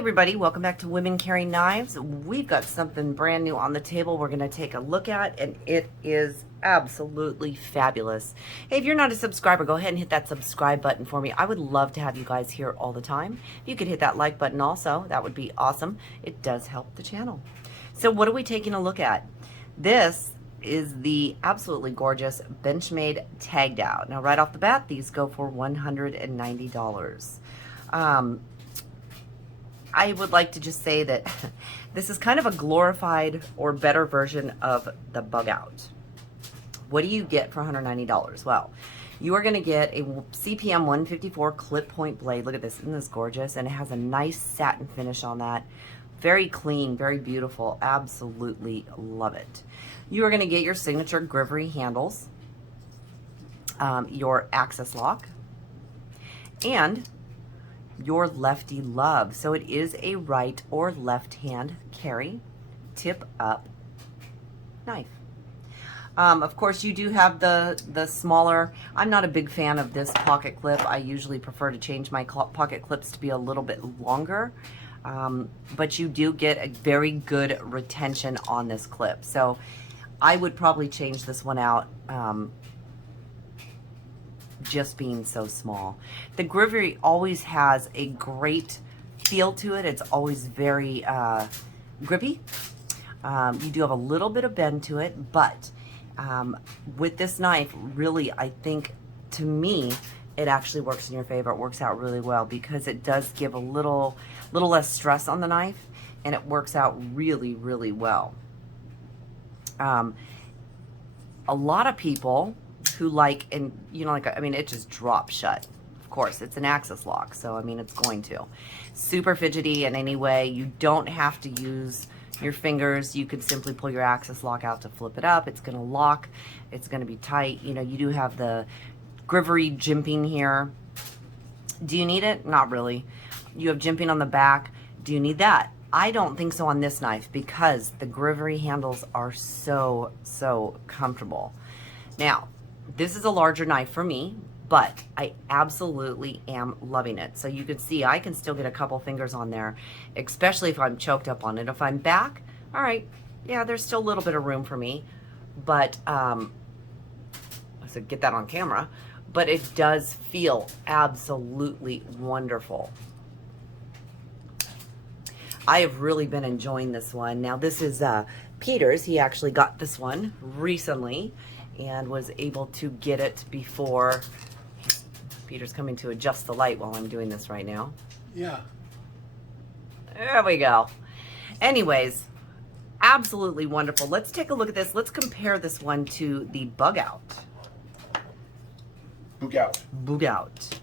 everybody, welcome back to Women Carrying Knives. We've got something brand new on the table we're going to take a look at, and it is absolutely fabulous. Hey, if you're not a subscriber, go ahead and hit that subscribe button for me. I would love to have you guys here all the time. If you could hit that like button also, that would be awesome. It does help the channel. So what are we taking a look at? This is the absolutely gorgeous Benchmade Taggedout. Now right off the bat, these go for $190. I would like to just say that this is kind of a glorified or better version of the bug out. What do you get for $190? Well, you are going to get a CPM 154 clip point blade. Look at this, isn't this gorgeous? And it has a nice satin finish on that. Very clean, very beautiful. Absolutely love it. You are going to get your signature Grivery handles, your access lock, and your lefty love. So it is a right or left hand carry, tip up knife. Of course, you do have the smaller. I'm not a big fan of this pocket clip. I usually prefer to change my pocket clips to be a little bit longer. But you do get a very good retention on this clip. So I would probably change this one out, just being so small. The Grivery always has a great feel to it. It's always very grippy. You do have a little bit of bend to it, but with this knife, really, I think, to me, it actually works in your favor. It works out really well because it does give a little less stress on the knife, and it works out really, really well. A lot of people who like, and you know, like, I mean, it just drops shut. Of course, it's an access lock, so I mean, it's going to. Super fidgety in any way. You don't have to use your fingers. You could simply pull your access lock out to flip it up. It's going to lock. It's going to be tight. You know, you do have the Grivery jimping here. Do you need it? Not really. You have jimping on the back. Do you need that? I don't think so on this knife because the Grivery handles are so comfortable. Now, this is a larger knife for me, but I absolutely am loving it. So you can see I can still get a couple fingers on there, especially if I'm choked up on it. If I'm back, all right, yeah, there's still a little bit of room for me, but so get that on camera, but it does feel absolutely wonderful. I have really been enjoying this one. Now this is Peter's. He actually got this one recently and was able to get it before. Peter's coming to adjust the light while I'm doing this right now. Yeah. There we go. Anyways, absolutely wonderful. Let's take a look at this. Let's compare this one to the bug out. Bug out. Bug out.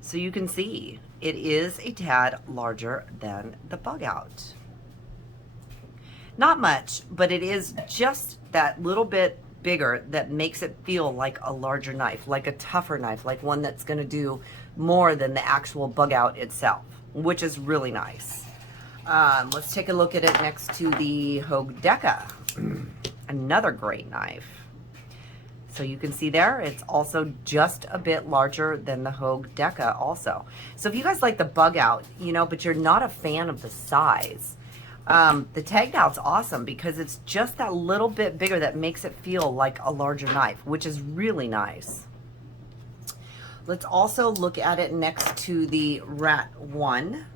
So you can see it is a tad larger than the bug out. Not much, but it is just that little bit bigger that makes it feel like a larger knife, like a tougher knife, like one that's going to do more than the actual bug out itself, which is really nice. Let's take a look at it next to the Hogue Deca. Another great knife. So you can see there, it's also just a bit larger than the Hogue Deca also. So if you guys like the bug out, you know, but you're not a fan of the size, the Taggedout's awesome because it's just that little bit bigger that makes it feel like a larger knife, which is really nice. Let's also look at it next to the Rat 1,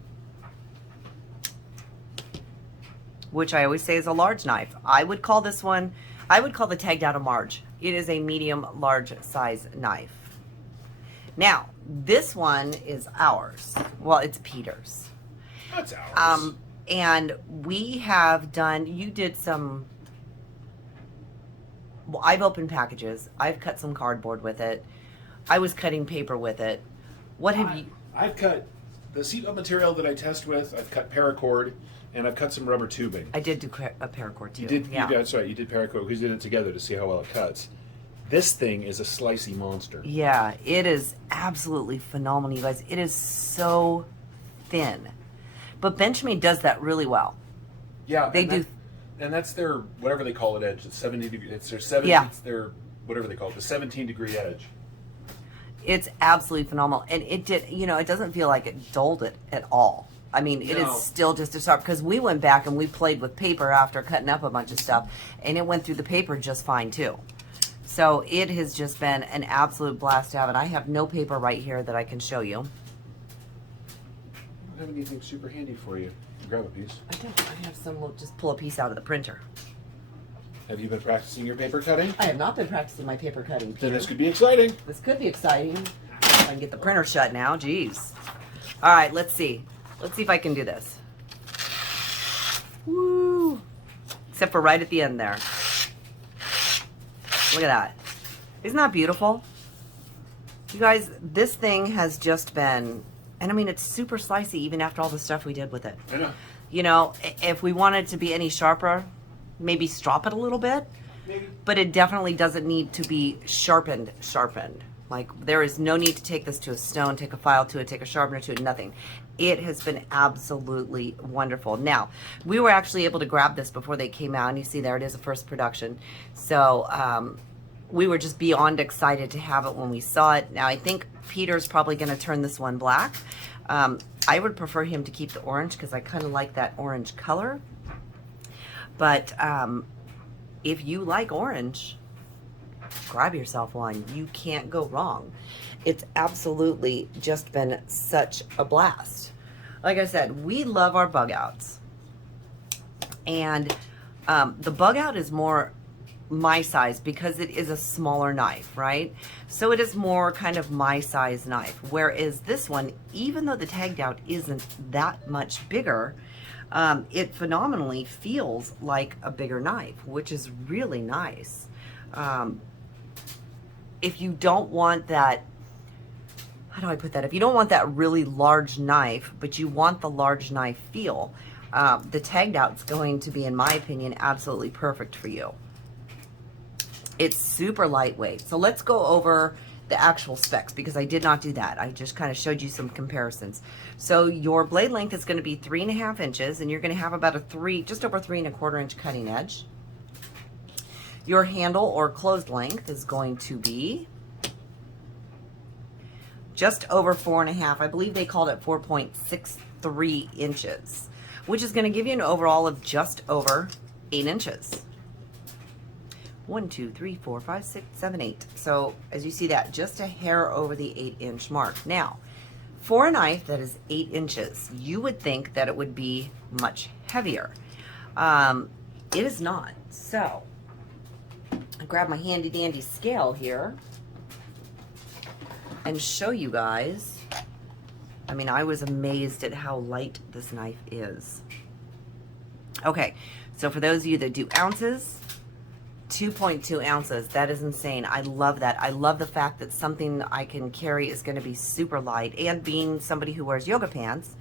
which I always say is a large knife. I would call this one, I would call the Taggedout a large. It is a medium large size knife. Now, this one is ours. Well, it's Peter's. That's ours. And we have done, you did some, well, I've opened packages. I've cut some cardboard with it. I was cutting paper with it. What have you? I've cut the seatbelt material that I test with. I've cut paracord, and I've cut some rubber tubing. I did do a paracord too. You did, yeah. That's right. You did paracord because you did it together to see how well it cuts. This thing is a slicey monster. Yeah, it is absolutely phenomenal, you guys. It is so thin. But Benchmade does that really well. Yeah, they do. And that's their, whatever they call it, edge. It's 70 degree. It's their 70. Yeah. It's their, whatever they call it, the 17-degree edge. It's absolutely phenomenal. And it did, you know, it doesn't feel like it dulled it at all. I mean, it No. is still just as sharp, because we went back and we played with paper after cutting up a bunch of stuff, and it went through the paper just fine too. So it has just been an absolute blast to have it. I have no paper right here that I can show you. I don't have anything super handy for you. Grab a piece. I don't. I have some. We'll just pull a piece out of the printer. Have you been practicing your paper cutting? I have not been practicing my paper cutting, Peter. Then this could be exciting. This could be exciting. If I can get the printer shut now. Jeez. All right, let's see. Let's see if I can do this. Woo! Except for right at the end there. Look at that. Isn't that beautiful? You guys, this thing has just been, and I mean, it's super slicey even after all the stuff we did with it. I know. You know, if we wanted to be any sharper, maybe strop it a little bit. Maybe. But it definitely doesn't need to be sharpened. Like, there is no need to take this to a stone, take a file to it, take a sharpener to it, nothing. It has been absolutely wonderful. Now, we were actually able to grab this before they came out, and you see there it is, a first production. So, we were just beyond excited to have it when we saw it. Now, I think Peter's probably going to turn this one black. I would prefer him to keep the orange because I kind of like that orange color. But if you like orange, grab yourself one. You can't go wrong. It's absolutely just been such a blast. Like I said, we love our bug outs. And the bug out is more my size because it is a smaller knife, right? So it is more kind of my size knife. Whereas this one, even though the Taggedout isn't that much bigger, it phenomenally feels like a bigger knife, which is really nice. If you don't want that, how do I put that? If you don't want that really large knife, but you want the large knife feel, the Taggedout's going to be, in my opinion, absolutely perfect for you. It's super lightweight. So let's go over the actual specs because I did not do that. I just kind of showed you some comparisons. So your blade length is going to be 3.5 inches, and you're going to have about just over 3.25 inch cutting edge. Your handle or closed length is going to be just over 4.5. I believe they called it 4.63 inches, which is going to give you an overall of just over 8 inches. 1, 2, 3, 4, 5, 6, 7, 8. So as you see that, just a hair over the 8-inch mark. Now, for a knife that is 8 inches, you would think that it would be much heavier. It is not. So I grab my handy dandy scale here and show you guys. I mean, I was amazed at how light this knife is. Okay, so for those of you that do ounces, 2.2 ounces. That is insane. I love that. I love the fact that something I can carry is going to be super light. And being somebody who wears yoga pants,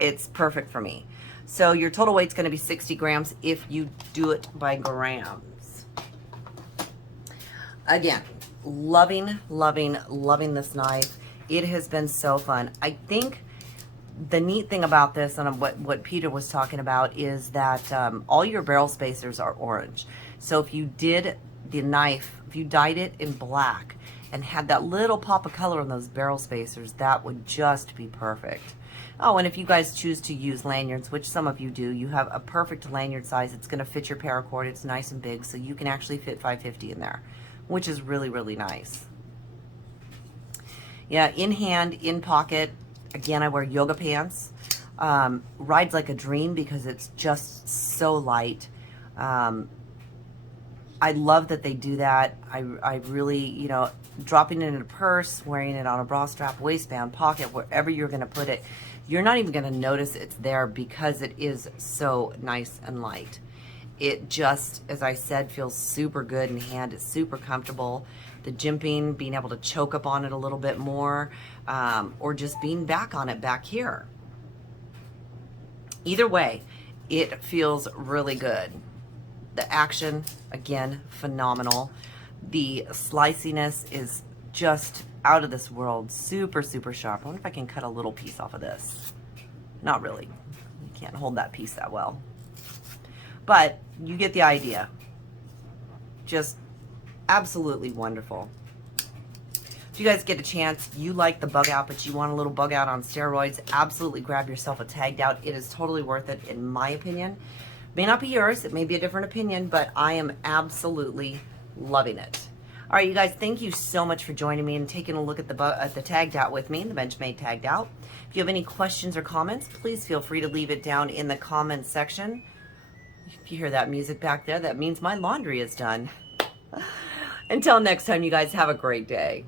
it's perfect for me. So your total weight's going to be 60 grams if you do it by grams. Again, loving, loving, loving this knife. It has been so fun. I think the neat thing about this, and what Peter was talking about, is that all your barrel spacers are orange. So if you did the knife, if you dyed it in black and had that little pop of color on those barrel spacers, that would just be perfect. Oh, and if you guys choose to use lanyards, which some of you do, you have a perfect lanyard size. It's going to fit your paracord. It's nice and big, so you can actually fit 550 in there, which is really, really nice. Yeah, in hand, in pocket. Again, I wear yoga pants. Rides like a dream because it's just so light. I love that they do that. I really, you know, dropping it in a purse, wearing it on a bra strap, waistband, pocket, wherever you're going to put it, you're not even going to notice it's there because it is so nice and light. It just, as I said, feels super good in hand. It's super comfortable. The jimping, being able to choke up on it a little bit more, or just being back on it back here. Either way, it feels really good. The action, again, phenomenal. The sliciness is just out of this world. Super, super sharp. I wonder if I can cut a little piece off of this. Not really. You can't hold that piece that well. But you get the idea. Just absolutely wonderful. If you guys get a chance, you like the bug out, but you want a little bug out on steroids, absolutely grab yourself a Taggedout. It is totally worth it, in my opinion. May not be yours. It may be a different opinion, but I am absolutely loving it. All right, you guys, thank you so much for joining me and taking a look at the Taggedout with me, the Benchmade Taggedout. If you have any questions or comments, please feel free to leave it down in the comments section. If you hear that music back there, that means my laundry is done. Until next time, you guys have a great day.